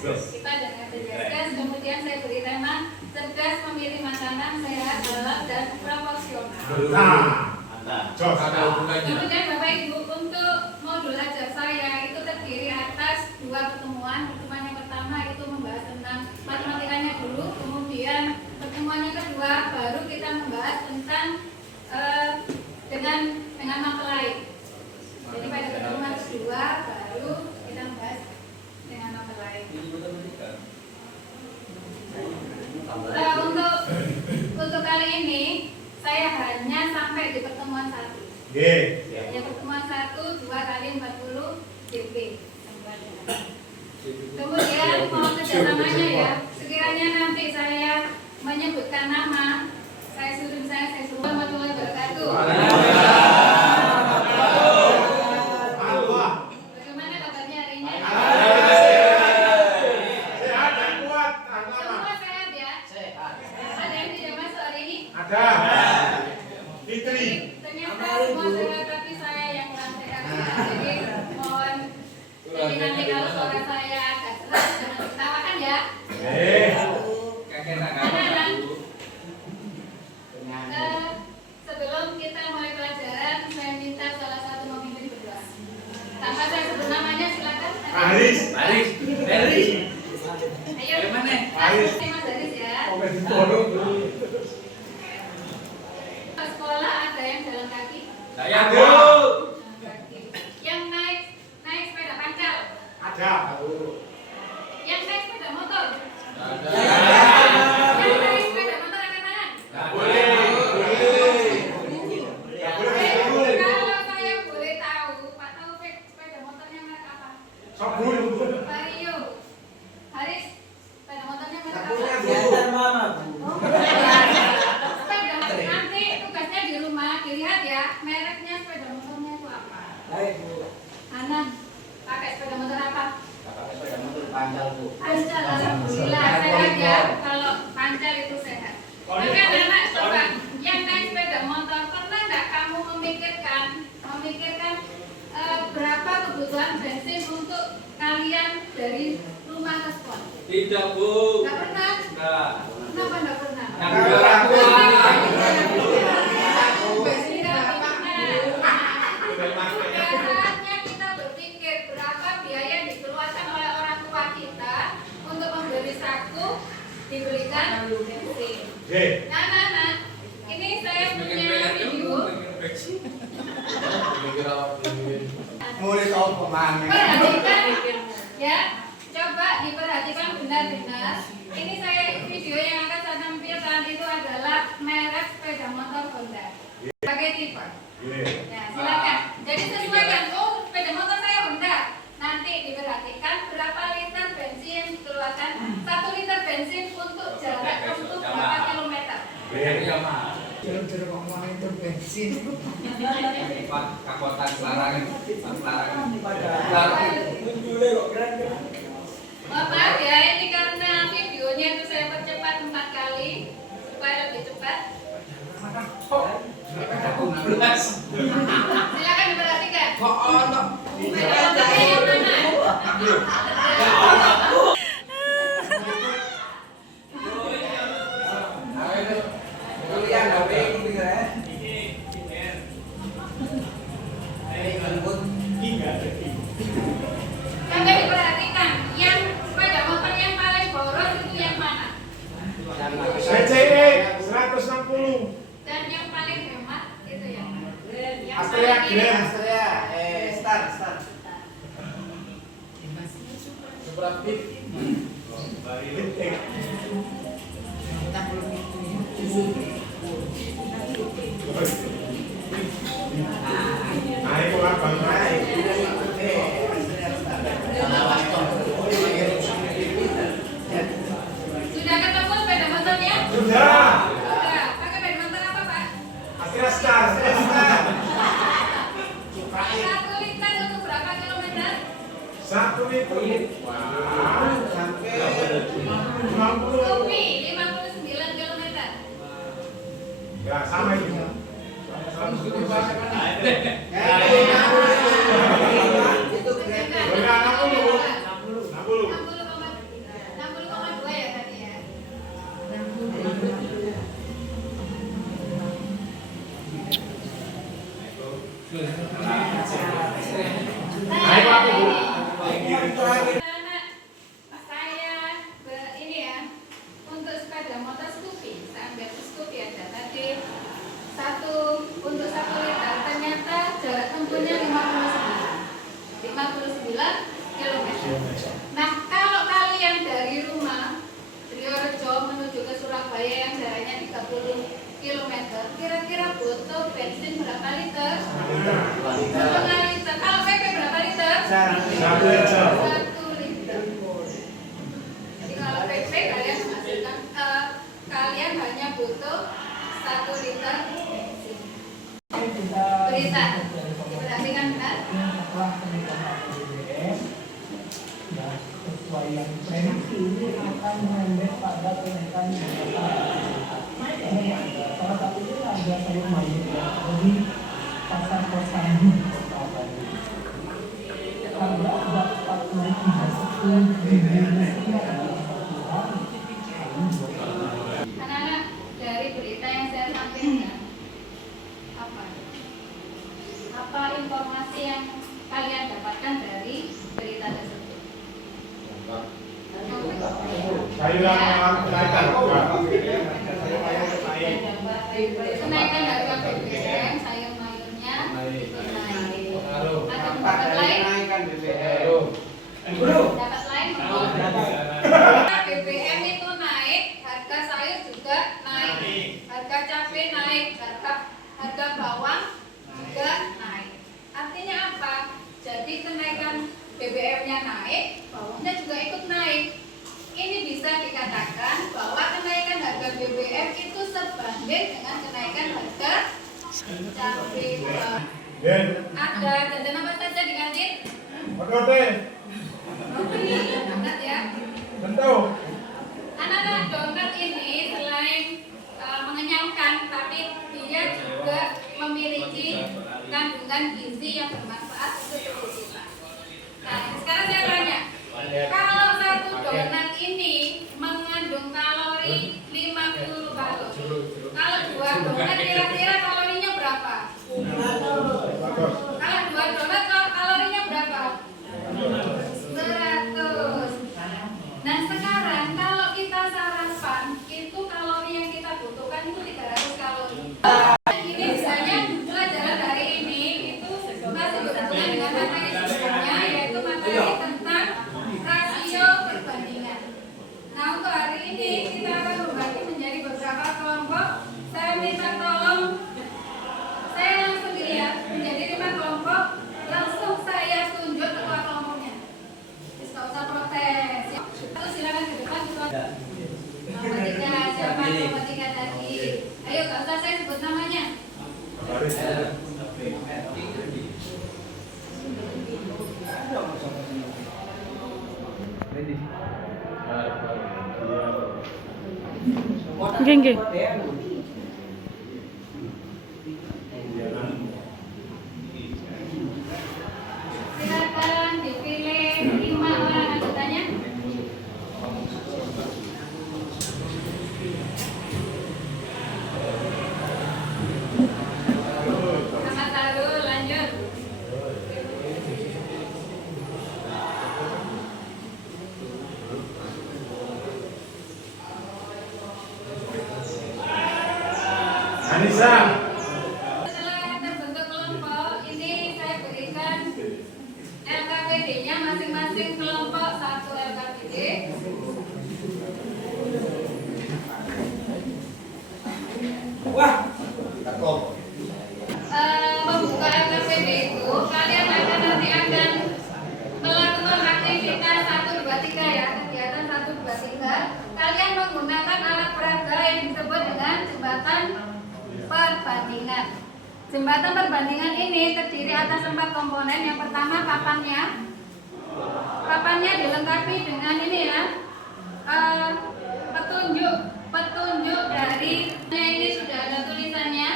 kita dengan gas. Kemudian saya beri tema cerdas memilih makanan sehat, halal dan proporsional. Kemudian Bapak Ibu, untuk modul ajar saya itu terdiri atas 2 pertemuan. Pertemuan yang pertama itu membahas tentang matematikanya dulu, kemudian pertemuan yang kedua baru kita membahas tentang dengan mempelai. Jadi pada pertemuan kedua baru kita membahas dengan mempelai. Untuk kali ini saya hanya sampai di pertemuan 1. Hanya pertemuan 1, 2 kali 40 DP. Kemudian mohon kerjasamanya ya. Sekiranya nanti saya menyebutkan nama, saya suruh warahmatullahi wabarakatuh. Bagaimana kabarnya hari ini? Sehat dan kuat. Semua sehat ya? Sehat. Ada yang tidak masuk hari ini? Ada. Fitri. Ternyata semua sehat, tapi saya yang kurang sehat. Jadi mohon, jadi nanti kalau suara saya agak keras jangan diketawakan ya. Sebelum kita mulai pelajaran, saya minta salah satu memimpin berdoa. Tanpa saya sebut namanya, silakan. Haris. Ayo, Haris. Mas Haris ya. Ke sekolah ada yang jalan kaki? Ada. Yang naik sepeda pancal? Ada. Yang naik sepeda motor? Ada. Yang naik sepeda motor angkat tangan? Kalau saya boleh tahu, Pak Taufik sepeda motornya merek apa? Sabun. Vario. Haris, sepeda motornya merek apa? Sepeda nanti tugasnya di rumah dilihat ya, mereknya sepeda motornya itu apa? Hanan, pakai sepeda motor apa? Pancal, alhamdulillah sehat ya. Kalau pancal itu sehat. Maka anak coba yang naik sepeda motor, pernah nggak kamu memikirkan berapa kebutuhan bensin untuk kalian dari rumah ke sekolah? Tidak, Bu. Nggak pernah? Enggak. Kenapa nggak pernah? Saatnya kita berpikir berapa biaya yang dikeluarkan oleh orang tua kita untuk membeli saku dibelikan bensin. Nah, ini saya punya video. Perhatikan ya, coba diperhatikan benar-benar. Ini saya video yang akan saya tampilkan itu adalah merek sepeda motor Honda. Pakai tipe. Ya, silakan. Jadi sesuaikan. Oh, sepeda motor saya Honda. Nanti diperhatikan berapa liter bensin yang dikeluarkan. 1 liter bensin untuk jarak tempuh berapa kilometer. Jeruk-jeruk ngomongin itu bensin. Kakotan larangan. Maaf ya, ini karena videonya itu saya percepat 4 kali supaya lebih cepat. Silakan diperhatikan. Sepeda motornya yang mana? Sampai diperhatikan, yang sepeda motor yang paling boros itu yang mana? BCE 160. Dan yang paling hemat itu yang mana? Yang Astrea paling irit. Start. Naik lah bang naik. Sudah ketemu sepeda motornya? Sudah. Sudah. Pakai sepeda motor apa, Pak? Akhirnya star. 1 liter untuk berapa kilometer? 1 liter. Wah. Sampai 50. Kopi 59 kilometer. Ya sama itu. itu Enggak 60. 60. 60,3. km. Nah, kalau kalian dari rumah Triorejo menuju ke Surabaya yang jaraknya 30 km, kira-kira butuh bensin berapa liter? 1,5 liter. Kalau PP berapa liter? 1 liter. 1 liter. Jadi kalau PP kalian menghasilkan kalian hanya butuh 1 liter bensin. Berita diperhatikan benar? Sesuai yang prediksi ini akan mengendek pada kenaikan salah satunya harga sayur mayur ya. Jadi pasar kosan harga dapat naik hingga 10.000 rupiah. Anak-anak, dari berita yang saya sampaikan, apa informasi yang kalian dapatkan dari berita tersebut? Sayuran kenaikan harga. Kenaikan harga BBM, sayur mayurnya naik. Ada pendapat lain? Pendapat lain? BBM itu naik, harga sayur juga naik, harga cabai naik, harga bawang juga naik. Artinya apa? Jadi kenaikan BBM-nya naik, bawangnya juga ikut naik. Ini bisa dikatakan bahwa kenaikan harga BBM itu sebanding dengan kenaikan harga cabai bawang. Ada jajan apa saja di kantin? Oke. Donat ya. Tentu. Anak-anak, donat ini selain mengenyangkan, tapi dia juga memiliki kandungan gizi yang bermanfaat untuk tubuh kita. Nah, sekarang saya tanya, kalau satu donat ini mengandung kalori 50 kalori, kalau 2 donat kira-kira kalorinya berapa? Kalau 2 donat kalorinya berapa? 100. Nah, sekarang kalau kita sarapan, itu kalori yang kita butuhkan itu 300 kalori. Ini misalnya pelajaran hari ini itu masih berhubungan dengan materi sebelumnya, yaitu materi tentang rasio perbandingan. Nah, untuk hari ini kita akan membagi menjadi beberapa kelompok. Saya minta tolong, saya langsung dilihat menjadi 5 kelompok. Langsung saya tunjuk ketua kelompoknya. Tidak usah protes. Lalu silakan ke depan ketua. Kelompok 3, siapa kelompok 3 tadi? Ayo, gak usah saya sebut namanya. Nggih. Silakan dipilih 5 orang anggotanya. Sama Sarul, lanjut. Anissa. Setelah terbentuk kelompok, ini saya berikan LKPD-nya masing-masing kelompok 1 LKPD. Membuka LKPD itu kalian nanti akan melakukan aktivitas 1, 2, 3 ya, kegiatan 1, 2, 3. Kalian menggunakan alat peraga yang disebut dengan jembatan perbandingan. Jembatan perbandingan ini terdiri atas 4 komponen. Yang pertama papannya. Papannya dilengkapi dengan ini ya, petunjuk dari ini sudah ada tulisannya.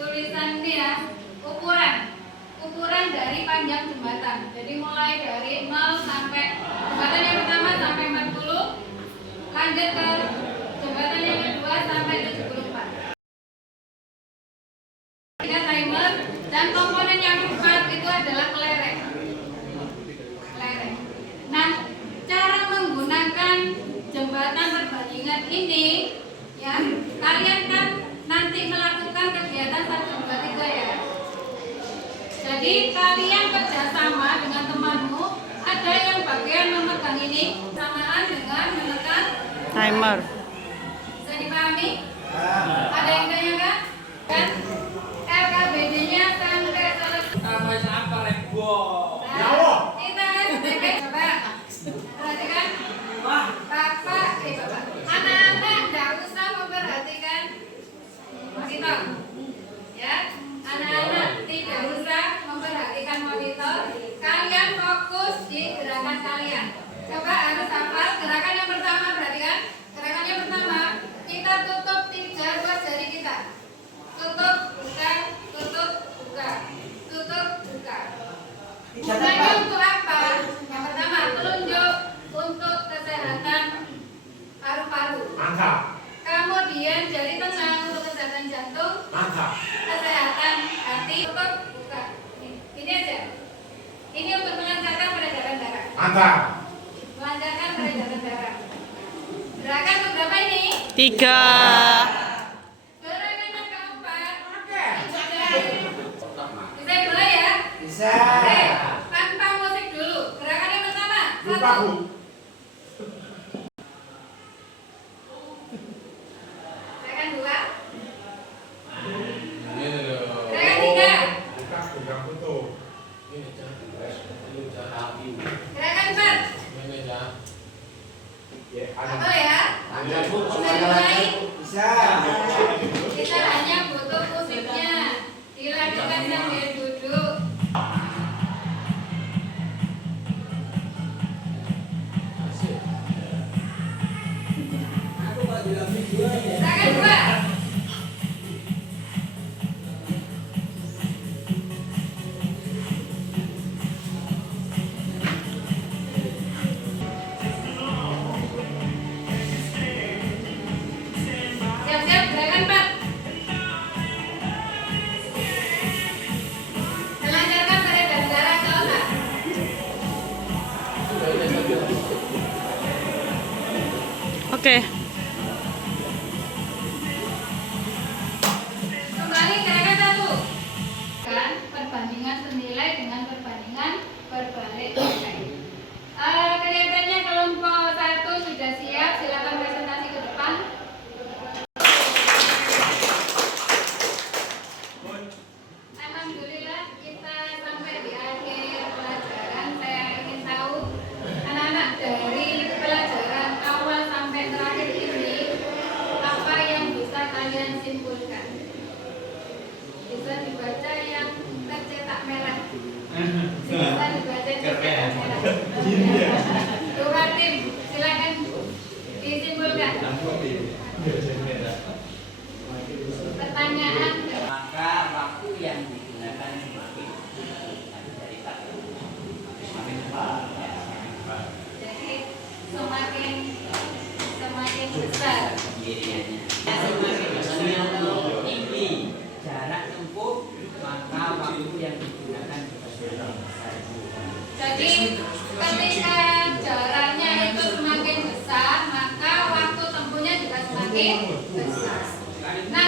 Tulisan ini ya, ukuran dari panjang jembatan. Jadi mulai dari 0 sampai jembatan yang pertama sampai 40, lanjut ke jembatan yang kedua sampai 74. Timer, dan komponen yang keempat itu adalah kelereng. Nah, cara menggunakan jembatan perbandingan ini ya, kalian kan nanti melakukan kegiatan 1, 2, 3 ya. Jadi kalian kerjasama dengan temanmu Timer. Bisa dipahami? Ada yang tanyakan? Kan? LKBD-nya sampai selesai. Namanya apa, Rebo? Nyawa. Kita kan sebagai Bapak. Perhatikan. Bapak, Bapak. Anak-anak tidak usah memperhatikan monitor. Ya, anak-anak tidak usah memperhatikan monitor. Kalian fokus di gerakan kalian. Coba harus hafal gerakan yang pertama, perhatikan. Gerakan yang pertama, kita tutup 3 ruas jari kita. Tutup, buka, tutup, buka. Tutup, buka. Bukanya untuk apa? Yang pertama, telunjuk untuk kesehatan paru-paru. Mantap. Kemudian jari tengah untuk kesehatan jantung, Mantap. kesehatan hati. Tutup, buka. Ini aja. Ini untuk melancarkan peredaran darah. Mantap. Melancarkan peredaran darah. Gerakan keberapa ini? 3. Gerakan yang keempat. Bisa mulai ya? Bisa. Oke, tanpa musik dulu. Gerakan yang pertama. Lupa, Bu. Gerakan 2. Gerakan 3. Buka, pegang tutup. Gerakan 4. Ya, Apa ada. ya? Ada, Bu. Bisa dimulai. Bisa. Kita hanya butuh musiknya. Dilakukan sambil duduk. Gerakan 2. Siap-siap, gerakan 4. Melancarkan peredaran darah ke otak. Oke. Kembali gerakan 1. Kan perbandingan senilai dengan perbandingan berbalik nilai. Kelihatannya kelompok 1 sudah siap. Silakan presentasi ke depan. Alhamdulillah kita sampai di akhir pelajaran. Saya ingin tahu anak-anak dari pelajaran awal sampai terakhir ini apa yang bisa kalian simpulkan. Bisa dibaca yang tercetak merah. Bisa dibaca cetak merah. Dua tim, silakan disimpulkan. Pertanyaan. Maka waktu yang digunakan semakin dari satu semakin cepat ya, semakin cepat Jadi semakin besar. kiriannya semakin tinggi jarak tempuh maka waktu yang digunakan juga semakin besar. Jadi ketika jaraknya itu semakin besar, maka waktu tempuhnya juga semakin besar. Nah,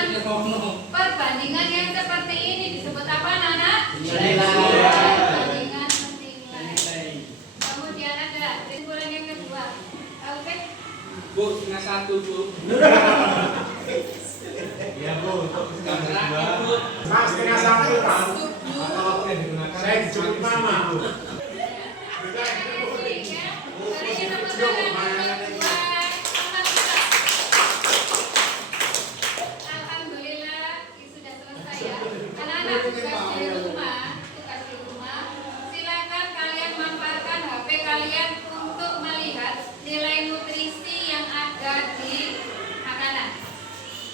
perbandingan yang seperti ini disebut apa, Nana? Perbandingan senilai. Kemudian ada kesimpulan yang kedua. Oke. Bu, setengah 1, Bu. Iya, Bu. Untuk Gambaran ibu. Mas, setengah 1, Pak. Saya dijemput Mama, Bu. Alhamdulillah sudah selesai ya. Anak-anak tugas di rumah, silakan kalian manfaatkan HP kalian untuk melihat nilai nutrisi yang ada di makanan.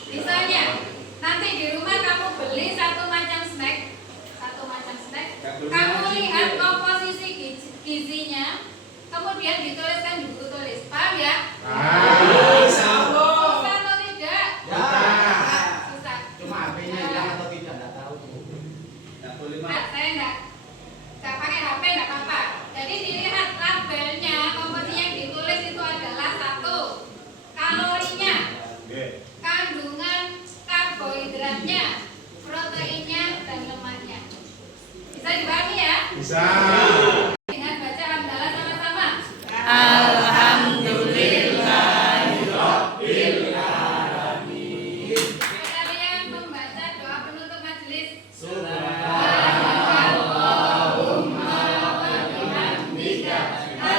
Misalnya, nanti di rumah kamu beli satu macam snack, kamu lihat komposisi gizinya, kemudian dituliskan di buku tulis. Paham ya? Susah atau tidak? Susah. Cuma HP-nya hilang atau tidak, enggak tahu. Enggak boleh, Mak. Nah, saya enggak pakai HP, enggak apa-apa. Jadi dilihat labelnya, komposisi yang ditulis itu adalah 1. Kalorinya, kandungan karbohidratnya, proteinnya, dan lemaknya. Bisa dipahami ya? Bisa. Dengan baca hamdalah sama-sama. Alhamdulillah. tiga.